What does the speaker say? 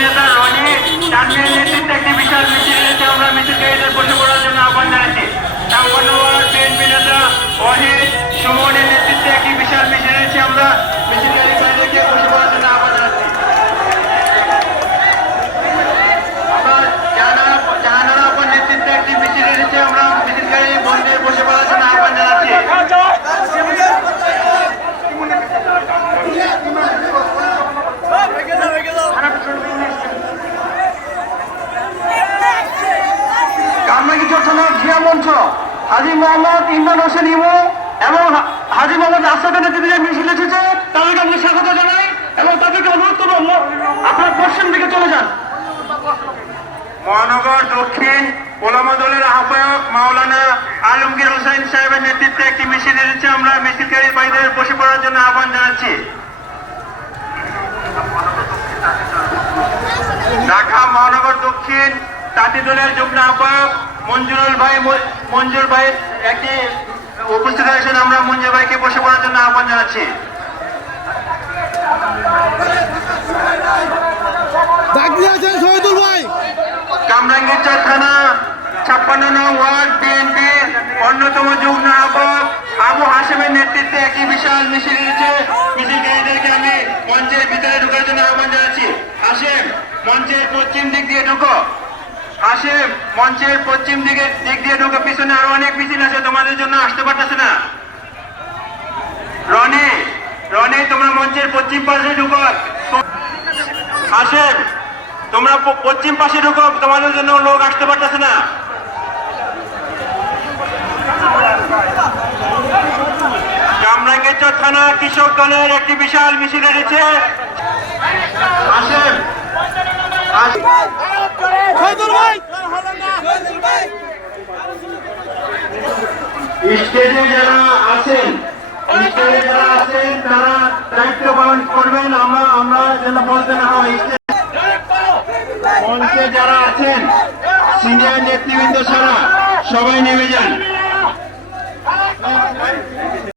নেতা রনি চাঁদমিয়ার নেতৃত্বে একটি বিশাল মিছিল এনেছে। আমরা মিছিলকারীদের বসে পড়ার জন্য আহ্বান জানাচ্ছি। চাম্পান্নওয়ার বিএনপি নেতা ওয়াহিদ সুমনের নেতৃত্বে একটি বিশাল মিছিল এনেছে। আমরা মিছিলকারীদেরকে বসে পড়ার জন্য আহ্বান জানাচ্ছি। আবার জাহানারা আপার নেতৃত্বে একটি মিছিল এনেছে। আমরা মিছিলকারী বন্ধুদের বসে পড়ার জন্য আহ্বান জানাচ্ছি। মঞ্চ হাজী মোহাম্মদ ইমরান হোসেন ইমু এবং হাজী মোহাম্মদ আসাদের নেতৃত্বে মিছিল এসেছে। তাদেরকে আমরা স্বাগত জানাই এবং তাদেরকে অনুরোধ করবো আপনার পশ্চিম দিকে চলে যান। মহানগর দক্ষিণ ওলামা দলের আহ্বায়ক মাওলানা আলমগীর হোসেন সাহেবের নেতৃত্বে একটি মিছিল এসেছে। আমরা মিছিলকারী ভাইদের বসে পড়ার জন্য আহ্বান জানাচ্ছি। ঢাকা মহানগর দক্ষিণ তাঁতি দলের যুগ্ম আহ্বায়ক মঞ্জুর ভাই একটি উপস্থিত হয়েছেন। আমরা মঞ্জুর ভাইকে বসে পড়ার জন্য আহ্বান জানাচ্ছি। কামরাঙ্গীরচর থানা 56 নং ওয়ার্ড বিএনপির অন্যতম যুগ্ম আহ্বায়ক আবু হাশেমের নেতৃত্বে একটি বিশাল মিছিল এনেছে। মিছিলকারীদেরকে আমি মঞ্চের ভিতরে ঢোকার জন্য আহ্বান জানাচ্ছি। হাশেম, মঞ্চের পশ্চিম দিক দিয়ে ঢুকো। হাশেম, মঞ্চের পশ্চিম দিক দিয়ে ঢুকে। পিছনে আরো অনেক মিছিল আছে, তোমাদের জন্য আসতে পারতেছে না। রনি তোমরা মঞ্চের পশ্চিম পাশে ঢুকো। হাশেম, তোমরা পশ্চিম পাশে ঢুকো, তোমাদের জন্য লোক আসতে পারতেছে না। কামরাঙ্গীরচর থানা কৃষক দলের একটি বিশাল মিছিল এসেছে। হাশেম, স্টেজে যারা আছেন তারা দায়িত্ব পালন করবেন। আমরা যেন বলতে না হয়। মঞ্চে যারা আছেন সিনিয়র নেতৃবৃন্দ ছাড়া সবাই নেমে যান।